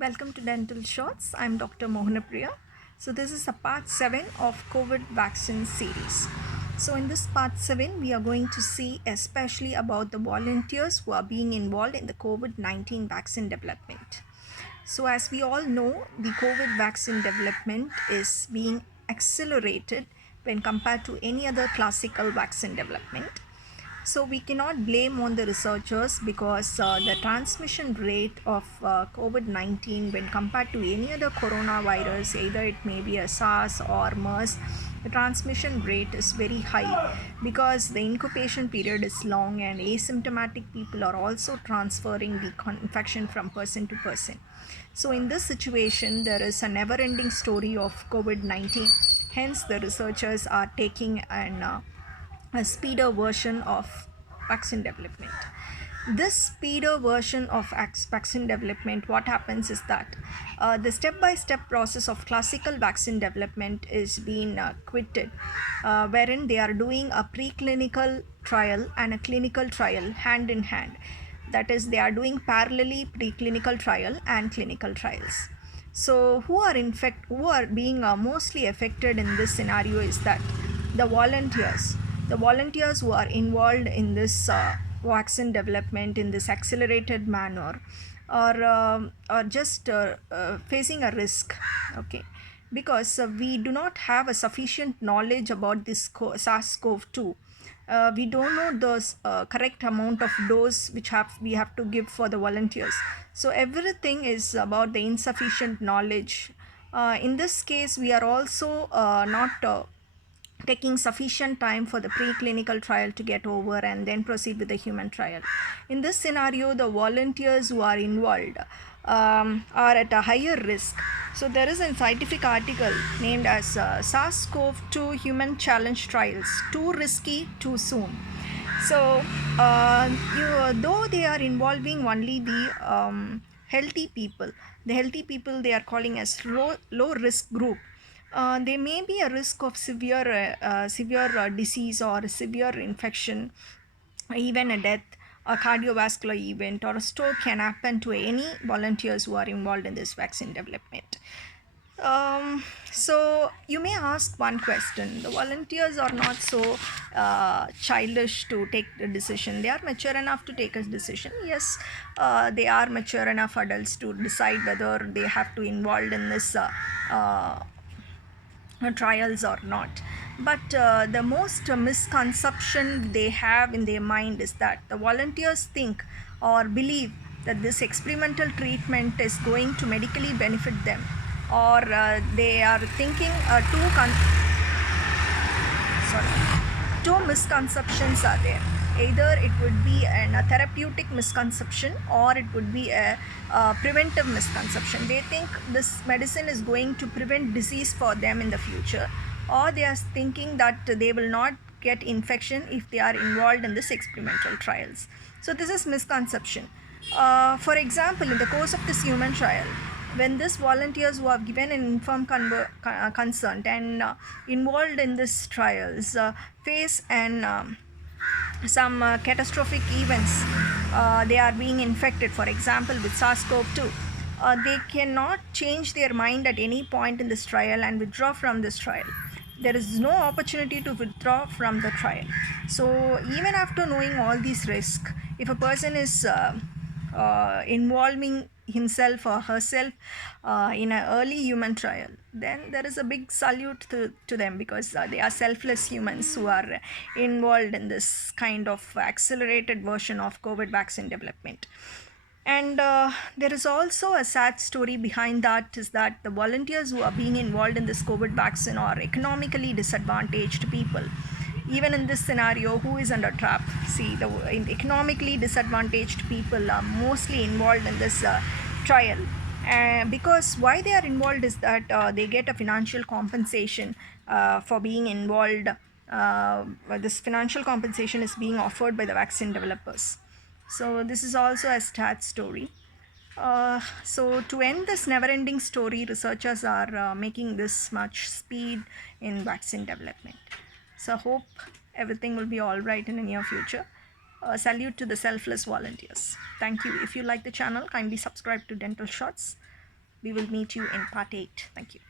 Welcome to Dental Shots. I'm Dr. Mohanapriya. So this is a part 7 of COVID vaccine series. So in this part 7, we are going to see especially about the volunteers who are being involved in the COVID-19 vaccine development. So as we all know, the COVID vaccine development is being accelerated when compared to any other classical vaccine development. So we cannot blame on the researchers because the transmission rate of COVID-19 when compared to any other coronavirus, either it may be a SARS or MERS, the transmission rate is very high because the incubation period is long and asymptomatic people are also transferring the infection from person to person. So in this situation, there is a never-ending story of COVID-19. Hence, the researchers are taking a speeder version of vaccine development. This speeder version of vaccine development, what happens is that the step-by-step process of classical vaccine development is being quitted, wherein they are doing a preclinical trial and a clinical trial hand in hand. That is, they are doing parallelly preclinical trial and clinical trials. So who are being mostly affected in this scenario is that the volunteers who are involved in this vaccine development in this accelerated manner are just facing a risk. Okay, because we do not have a sufficient knowledge about this SARS-CoV-2. We don't know the correct amount of dose which we have to give for the volunteers. So everything is about the insufficient knowledge. In this case, we are also not taking sufficient time for the preclinical trial to get over and then proceed with the human trial. In this scenario, the volunteers who are involved are at a higher risk. So there is a scientific article named as SARS-CoV-2 Human Challenge Trials, Too Risky, Too Soon. So though they are involving only the healthy people they are calling as low risk group. There may be a risk of severe disease or severe infection, even a death, a cardiovascular event, or a stroke can happen to any volunteers who are involved in this vaccine development. So you may ask one question. The volunteers are not so childish to take the decision. They are mature enough to take a decision. Yes, they are mature enough adults to decide whether they have to involve in this trials or not. But the most misconception they have in their mind is that the volunteers think or believe that this experimental treatment is going to medically benefit them, or they are thinking two misconceptions are there. Either it would be a therapeutic misconception or it would be a preventive misconception. They think this medicine is going to prevent disease for them in the future, or they are thinking that they will not get infection if they are involved in this experimental trials. So this is misconception. For example, in the course of this human trial, when these volunteers who have given an informed consent and involved in these trials face some catastrophic events, they are being infected, for example with SARS-CoV-2, they cannot change their mind at any point in this trial and withdraw from this trial. There is no opportunity to withdraw from the trial. So even after knowing all these risks, if a person is involving himself or herself in an early human trial, then there is a big salute to them, because they are selfless humans who are involved in this kind of accelerated version of COVID vaccine development. And there is also a sad story behind that, is that the volunteers who are being involved in this COVID vaccine are economically disadvantaged people. Even in this scenario, who is under trap? See, the economically disadvantaged people are mostly involved in this trial. Because why they are involved is that they get a financial compensation for being involved. This financial compensation is being offered by the vaccine developers. So this is also a sad story. So to end this never-ending story, researchers are making this much speed in vaccine development. So hope everything will be all right in the near future. Salute to the selfless volunteers. Thank you. If you like the channel, kindly subscribe to Dental Shots. We will meet you in part 8. Thank you.